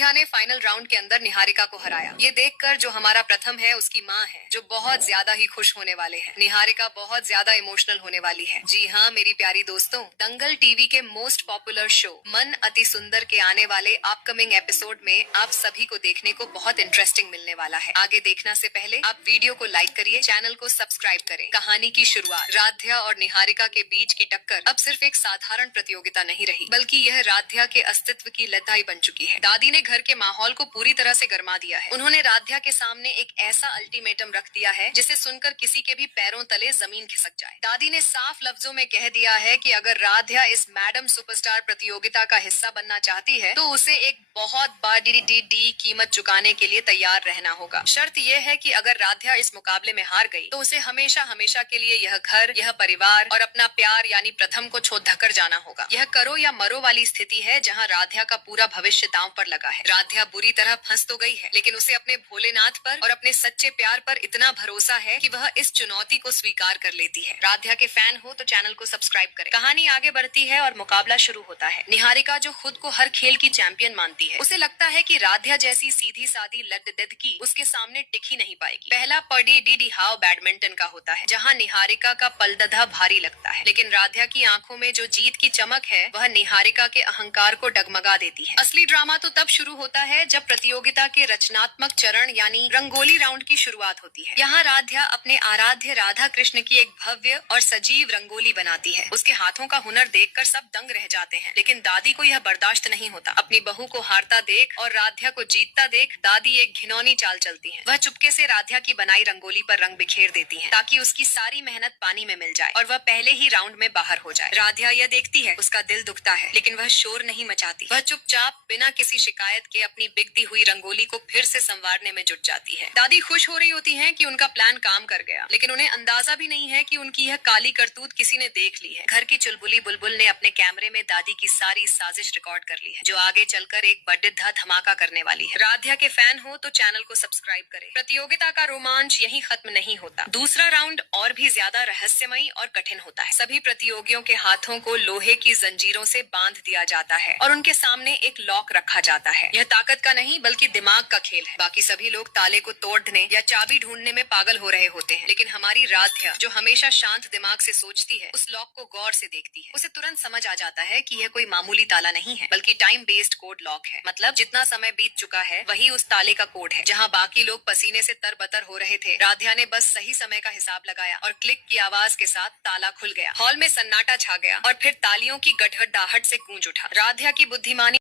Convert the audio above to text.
राध्या ने final round के अंदर निहारिका को हराया। ये देखकर जो हमारा प्रथम है उसकी माँ है, जो बहुत ज्यादा ही खुश होने वाले हैं। निहारिका बहुत ज्यादा इमोशनल होने वाली है। जी हाँ मेरी प्यारी दोस्तों, दंगल टीवी के मोस्ट पॉपुलर शो मन अति सुंदर के आने वाले अपकमिंग एपिसोड में आप सभी को देखने को बहुत इंटरेस्टिंग मिलने वाला है। आगे देखना से पहले आप वीडियो को लाइक करिए, चैनल को सब्सक्राइब करें। कहानी की शुरुआत राध्या और निहारिका के बीच की टक्कर अब सिर्फ एक साधारण प्रतियोगिता नहीं रही, बल्कि यह राध्या के अस्तित्व की लड़ाई बन चुकी है। दादी ने घर के माहौल को पूरी तरह से गरमा दिया है। उन्होंने राध्या के सामने एक ऐसा अल्टीमेटम रख दिया है जिसे सुनकर किसी के भी पैरों तले जमीन खिसक जाए। दादी ने साफ लफ्जों में कह दिया है कि अगर राध्या इस मैडम सुपरस्टार प्रतियोगिता का हिस्सा बनना चाहती है तो उसे एक बहुत बड़ी कीमत चुकाने के लिए तैयार रहना होगा। शर्त यह है कि अगर राध्या इस मुकाबले में हार गई तो उसे हमेशा हमेशा के लिए यह घर, यह परिवार और अपना प्यार यानी प्रथम को छोड़ धक्कर जाना होगा। यह करो या मरो वाली स्थिति है जहाँ राध्या का पूरा भविष्य दांव पर लगा है। राध्या बुरी तरह फंस तो गई है, लेकिन उसे अपने भोलेनाथ पर और अपने सच्चे प्यार पर इतना भरोसा है कि वह इस चुनौती को स्वीकार कर लेती है। राध्या के फैन हो तो चैनल को सब्सक्राइब करें। कहानी आगे बढ़ती है और मुकाबला शुरू होता है। निहारिका जो खुद को हर खेल की चैंपियन मानती है, उसे लगता है कि राध्या जैसी सीधी सादी लड़की उसके सामने टिक ही नहीं पाएगी। पहला पड़ी डी हाव बैडमिंटन का होता है, जहाँ निहारिका का पलदधा भारी लगता है, लेकिन राध्या की आंखों में जो जीत की चमक है वह निहारिका के अहंकार को डगमगा देती है। असली ड्रामा तो तब शुरू होता है जब प्रतियोगिता के रचनात्मक चरण यानी रंगोली राउंड की शुरुआत होती है। यहाँ राध्या अपने आराध्य राधा कृष्ण की एक भव्य और सजीव रंगोली बनाती है। उसके हाथों का हुनर देखकर सब दंग रह जाते हैं, लेकिन दादी को यह बर्दाश्त नहीं होता। अपनी बहू को हारता देख और राध्या को जीतता देख दादी एक घिनौनी चाल चलती है। वह चुपके से राध्या की बनाई रंगोली पर रंग बिखेर देती है ताकि उसकी सारी मेहनत पानी में मिल जाए और वह पहले ही राउंड में बाहर हो जाए। राध्या यह देखती है, उसका दिल दुखता है, लेकिन वह शोर नहीं मचाती। वह चुपचाप बिना किसी शिकायत के अपनी बिगड़ी हुई रंगोली को फिर से संवारने में जुट जाती है। दादी खुश हो रही होती है कि उनका प्लान काम कर गया, लेकिन उन्हें अंदाजा भी नहीं है कि उनकी यह काली करतूत किसी ने देख ली है। घर की चुलबुली बुलबुल ने अपने कैमरे में दादी की सारी साजिश रिकॉर्ड कर ली है, जो आगे चलकर एक बड़े धमाका करने वाली है। राध्या के फैन हो तो चैनल को सब्सक्राइब करें। प्रतियोगिता का रोमांच यहीं खत्म नहीं होता। दूसरा राउंड और भी ज्यादा रहस्यमयी और कठिन होता है। सभी प्रतियोगियों के हाथों को लोहे की जंजीरों से बांध दिया जाता है और उनके सामने एक लॉक रखा जाता है। यह ताकत का नहीं बल्कि दिमाग का खेल है। बाकी सभी लोग ताले को तोड़ने या चाबी ढूंढने में पागल हो रहे होते हैं, लेकिन हमारी राध्या जो हमेशा शांत दिमाग से सोचती है, उस लॉक को गौर से देखती है। उसे तुरंत समझ आ जाता है कि यह कोई मामूली ताला नहीं है, बल्कि टाइम बेस्ड कोड लॉक है। मतलब जितना समय बीत चुका है वही उस ताले का कोड है। जहाँ बाकी लोग पसीने से तरबतर हो रहे थे, राध्या ने बस सही समय का हिसाब लगाया और क्लिक की आवाज के साथ ताला खुल गया। हॉल में सन्नाटा छा गया और फिर तालियों की गड़गड़ाहट से गूंज उठा। राध्या की बुद्धिमानी